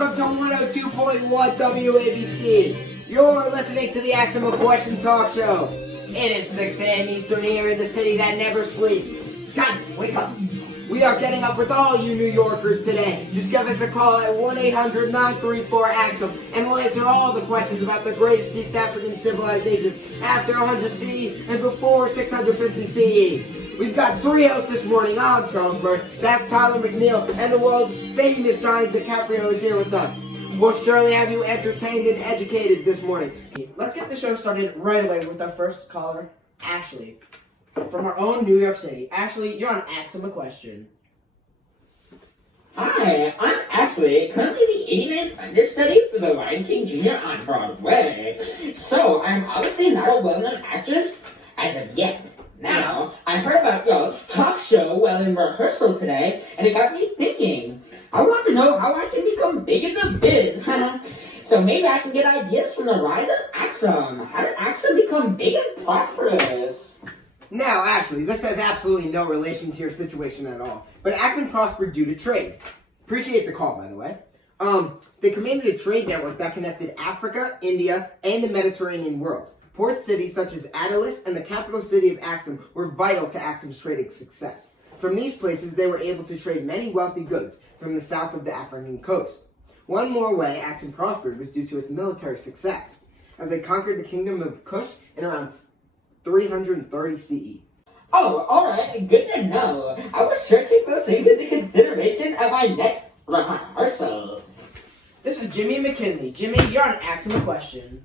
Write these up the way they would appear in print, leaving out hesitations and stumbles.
welcome to 102.1 WABC. You're listening to the Axum Question Talk Show. It is 6 a.m. Eastern here in the city that never sleeps. God, wake up. We are getting up with all you New Yorkers today. Just give us a call at 1-800-934-AXUM and we'll answer all the questions about the greatest East African civilization after 100 CE and before 650 CE. We've got three hosts this morning. I'm Charles Bird, that's Tyler McNeil, and the world famous Johnny DiCaprio is here with us. We'll surely have you entertained and educated this morning. Let's get the show started right away with our first caller, Ashley, from our own New York City. Ashley, you're on Axum a Question. Hi, I'm Ashley, currently the 89th understudy for The Lion King Jr. on Broadway. So, I'm obviously not a well-known actress as of yet. Now, I heard about y'all's talk show while in rehearsal today, and it got me thinking. I want to know how I can become big in the biz. So maybe I can get ideas from the rise of Axum. How did Axum become big and prosperous? Now, Ashley, this has absolutely no relation to your situation at all. But Axum prospered due to trade. Appreciate the call, by the way. They commanded a trade network that connected Africa, India, and the Mediterranean world. Port cities such as Attalus and the capital city of Axum were vital to Axum's trading success. From these places, they were able to trade many wealthy goods from the south of the African coast. One more way Axum prospered was due to its military success, as they conquered the kingdom of Kush in around 330 CE. Oh, alright, good to know. I will sure take those things into consideration at my next rehearsal. This is Jimmy McKinley. Jimmy, you're on Axum a Question.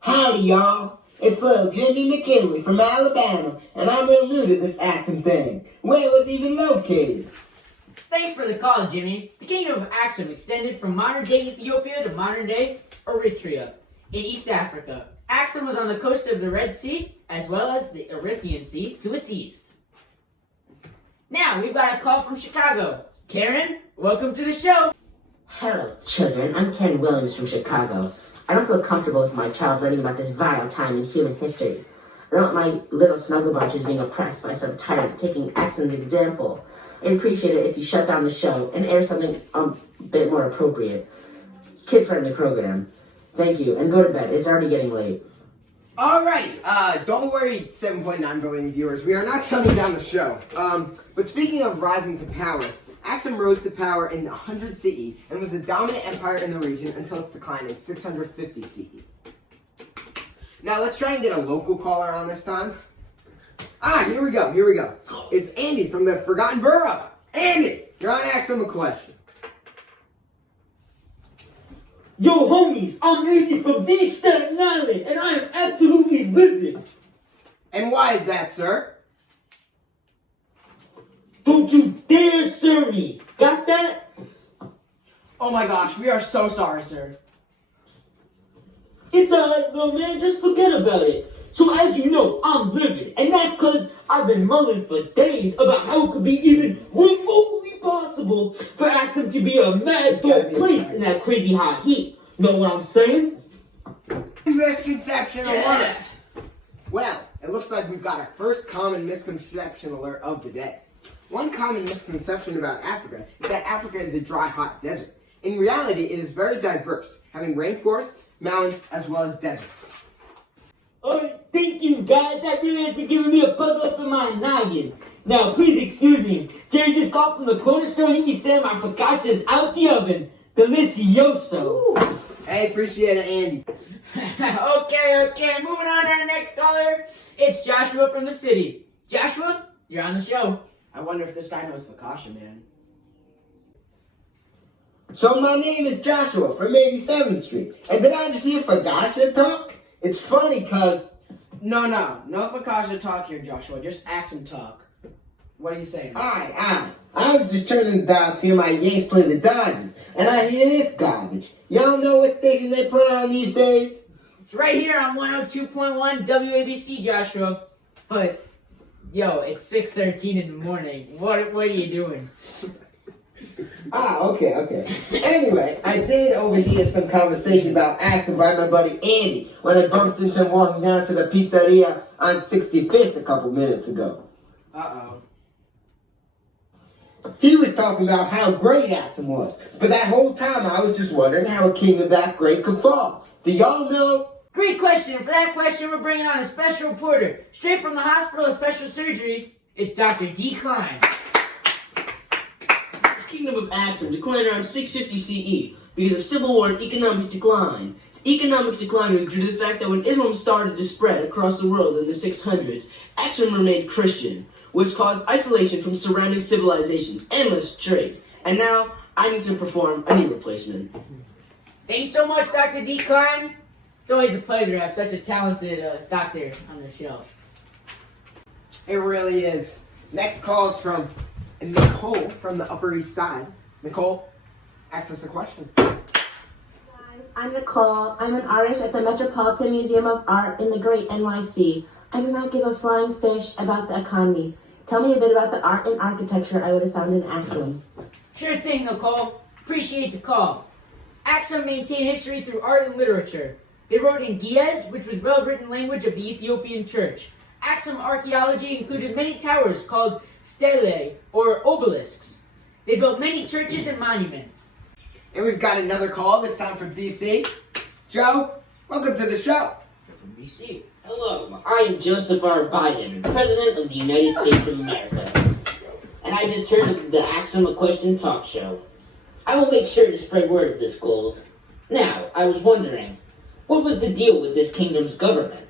Howdy, y'all. It's little Jimmy McKinley from Alabama, and I'm real new to this Axum thing. Where was it even located? Thanks for the call, Jimmy. The kingdom of Axum extended from modern-day Ethiopia to modern-day Eritrea in East Africa. Axum was on the coast of the Red Sea, as well as the Erythraean Sea to its east. Now, we've got a call from Chicago. Karen, welcome to the show. Hello, children. I'm Karen Williams from Chicago. I don't feel comfortable with my child learning about this vile time in human history. I don't want my little snugglebotches being oppressed by some tyrant taking Axum's example. I'd appreciate it if you shut down the show and air something a bit more appropriate. Kid-friendly program. Thank you, and go to bed. It's already getting late. Alrighty, don't worry, 7.9 billion viewers. We are not shutting down the show. But speaking of rising to power, Axum rose to power in 100 CE and was the dominant empire in the region until its decline in 650 CE. Now let's try and get a local caller on this time. Here we go. It's Andy from the Forgotten Borough. Andy, you're on Axum a Question. Yo, homies, I'm Andy from the Staten Island, and I am absolutely livid. And why is that, sir? Don't you dare sir me. Got that? Oh my gosh, we are so sorry, sir. It's alright, little man, just forget about it. So as you know, I'm livid, and that's because I've been mulling for days about how it could be even remotely possible for Axum to be a mad dog place in that crazy hot heat. Know what I'm saying? Misconception alert. Well, it looks like we've got our first common misconception alert of the day. One common misconception about Africa is that Africa is a dry, hot desert. In reality, it is very diverse, having rainforests, mountains, as well as deserts. Oh, thank you, guys. That really has been giving me a puzzle up in my noggin. Now, please excuse me. Jerry just called from the corner store and he said my focaccia is out the oven. Delicioso. Ooh. Hey, appreciate it, Andy. Okay. Moving on to our next caller. It's Joshua from the city. Joshua, you're on the show. I wonder if this guy knows Focaccia, man. So my name is Joshua from 87th Street. And did I just hear Focaccia talk? It's funny cause... No Focaccia talk here, Joshua. Just Axum talk. What are you saying? I was just turning the dial to hear my Yanks play the Dodgers. And I hear this garbage. Y'all know what station they play on these days? It's right here on 102.1 WABC, Joshua. But, yo, it's 6:13 in the morning. What are you doing? Okay. Anyway, I did overhear some conversation about Axum by my buddy Andy when I bumped into him walking down to the pizzeria on 65th a couple minutes ago. Uh-oh. He was talking about how great Axum was. But that whole time I was just wondering how a kingdom that great could fall. Do y'all know? Great question. For that question, we're bringing on a special reporter. Straight from the Hospital of Special Surgery, it's Dr. D. Klein. The kingdom of Axum declined around 650 CE because of civil war and economic decline. Economic decline was due to the fact that when Islam started to spread across the world in the 600s, Axum remained Christian, which caused isolation from surrounding civilizations and less trade. And now, I need to perform a knee replacement. Thanks so much, Dr. D. Klein. It's always a pleasure to have such a talented doctor on the show. It really is. Next call is from Nicole from the Upper East Side. Nicole, ask us a question. Guys, I'm Nicole. I'm an artist at the Metropolitan Museum of Art in the Great NYC. I do not give a flying fish about the economy. Tell me a bit about the art and architecture I would have found in Axum. Sure thing, Nicole. Appreciate the call. Axum maintained history through art and literature. They wrote in Ge'ez, which was well-written language of the Ethiopian Church. Axum archaeology included many towers called stelae, or obelisks. They built many churches and monuments. And we've got another call, this time from DC. Joe, welcome to the show. From BC. Hello, I am Joseph R. Biden, President of the United States of America. And I just heard of the Axum a Question talk show. I will make sure to spread word of this gold. Now, I was wondering, what was the deal with this kingdom's government?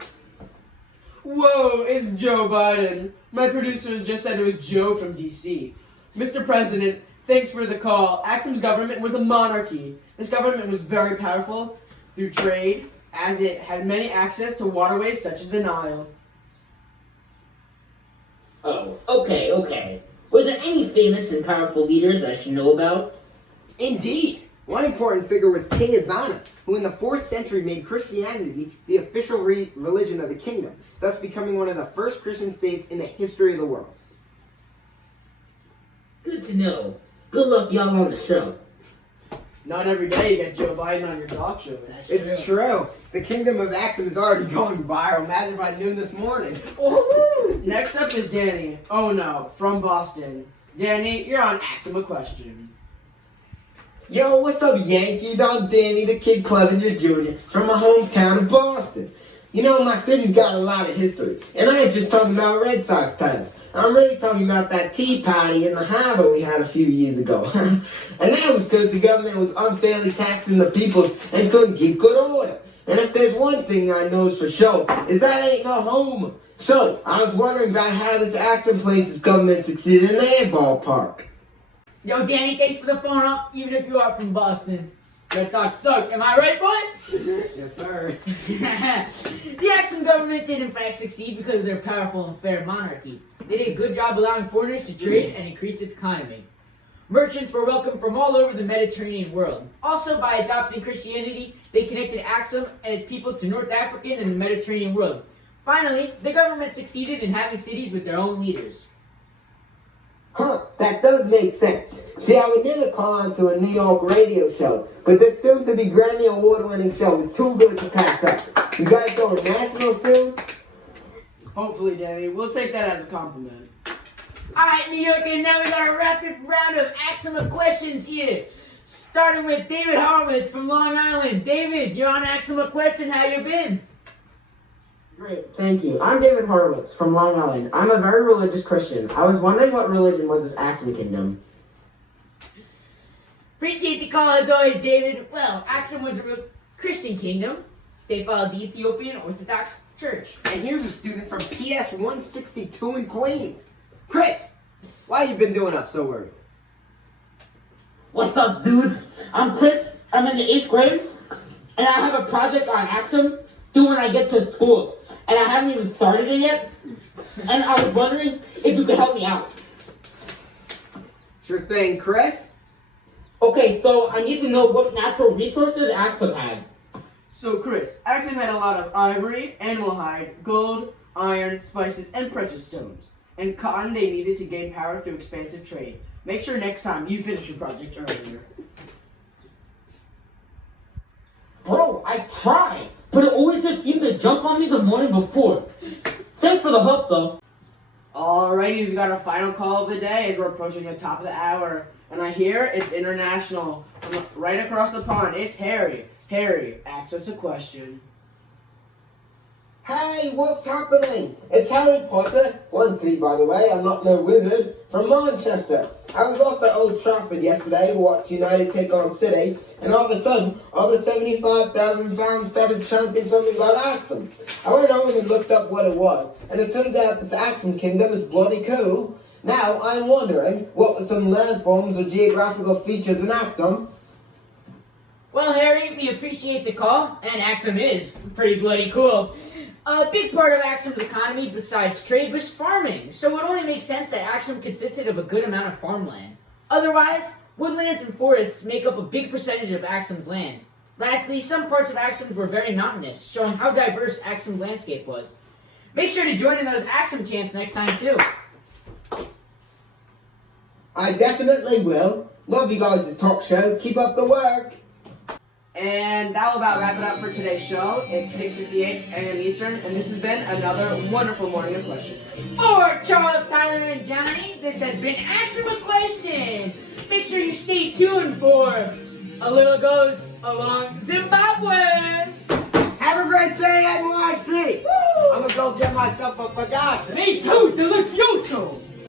Whoa, it's Joe Biden. My producers just said it was Joe from DC. Mr. President, thanks for the call. Axum's government was a monarchy. This government was very powerful through trade, as it had many access to waterways such as the Nile. Oh, okay. Were there any famous and powerful leaders I should know about? Indeed. One important figure was King Azana, who in the 4th century made Christianity the official religion of the kingdom, thus becoming one of the first Christian states in the history of the world. Good to know. Good luck y'all on the show. Not every day you get Joe Biden on your talk show. It's true. The kingdom of Axum is already going viral. Imagine by noon this morning. Next up is Danny. Oh no, from Boston. Danny, you're on Axum a Question. Yo, what's up, Yankees? I'm Danny, the Kid Clevenger Jr. from my hometown of Boston. You know, my city's got a lot of history, and I ain't just talking about Red Sox titles. I'm really talking about that tea party in the harbor we had a few years ago. And that was because the government was unfairly taxing the people and couldn't keep good order. And if there's one thing I know for sure, is that ain't no homer. So, I was wondering about how this Axum place's government succeeded in their ballpark. Yo, Danny, thanks for the phone up, even if you are from Boston. Red Sox suck. Am I right, boys? Yes, sir. The Axum government did in fact succeed because of their powerful and fair monarchy. They did a good job allowing foreigners to trade and increased its economy. Merchants were welcomed from all over the Mediterranean world. Also, by adopting Christianity, they connected Axum and its people to North African and the Mediterranean world. Finally, the government succeeded in having cities with their own leaders. Huh, that does make sense. See, I would never call on to a New York radio show, but this soon-to-be Grammy Award-winning show is too good to pass up. You guys going national soon? Hopefully, Danny. We'll take that as a compliment. Alright, New Yorker, now we got a rapid round of Axum questions here. Starting with David Horowitz from Long Island. David, you're on Axum Question. How you been? Great, thank you. I'm David Horowitz from Long Island. I'm a very religious Christian. I was wondering what religion was this Axum kingdom. Appreciate the call as always, David. Well, Axum was a Christian kingdom. They followed the Ethiopian Orthodox Church. And here's a student from PS 162 in Queens. Chris, why you been doing up so early? What's up, dudes? I'm Chris. I'm in the 8th grade, and I have a project on Axum due when I get to school. And I haven't even started it yet. And I was wondering if you could help me out. Sure thing, Chris. Okay, so I need to know what natural resources Axum had. So, Chris, Axum had a lot of ivory, animal hide, gold, iron, spices, and precious stones. And cotton they needed to gain power through expansive trade. Make sure next time you finish your project earlier. Bro, I tried, but it always just seemed to jump on me the morning before. Thanks for the help, though. Alrighty, we've got our final call of the day as we're approaching the top of the hour. And I hear it's international. From right across the pond, it's Harry. Harry, ask us a question. Hey, what's happening? It's Harry Potter, 1T by the way, I'm not no wizard, from Manchester. I was off at Old Trafford yesterday to watch United take on City, and all of a sudden, all the 75,000 fans started chanting something about Axum. I went home and looked up what it was, and it turns out this Axum kingdom is bloody cool. Now, I'm wondering, what were some landforms or geographical features in Axum? Well, Harry, we appreciate the call, and Axum is pretty bloody cool. A big part of Axum's economy, besides trade, was farming, so it only makes sense that Axum consisted of a good amount of farmland. Otherwise, woodlands and forests make up a big percentage of Axum's land. Lastly, some parts of Axum were very mountainous, showing how diverse Axum's landscape was. Make sure to join in those Axum chants next time, too. I definitely will. Love you guys' talk show. Keep up the work. And that will about wrap it up for today's show. It's 6:58 a.m. Eastern, and this has been another wonderful morning of questions. For Charles, Tyler, and Johnny, this has been Axum a Question. Make sure you stay tuned for A Little Goes Along Zimbabwe. Have a great day, NYC. I'm gonna go get myself a fagasa. Me too, delicioso!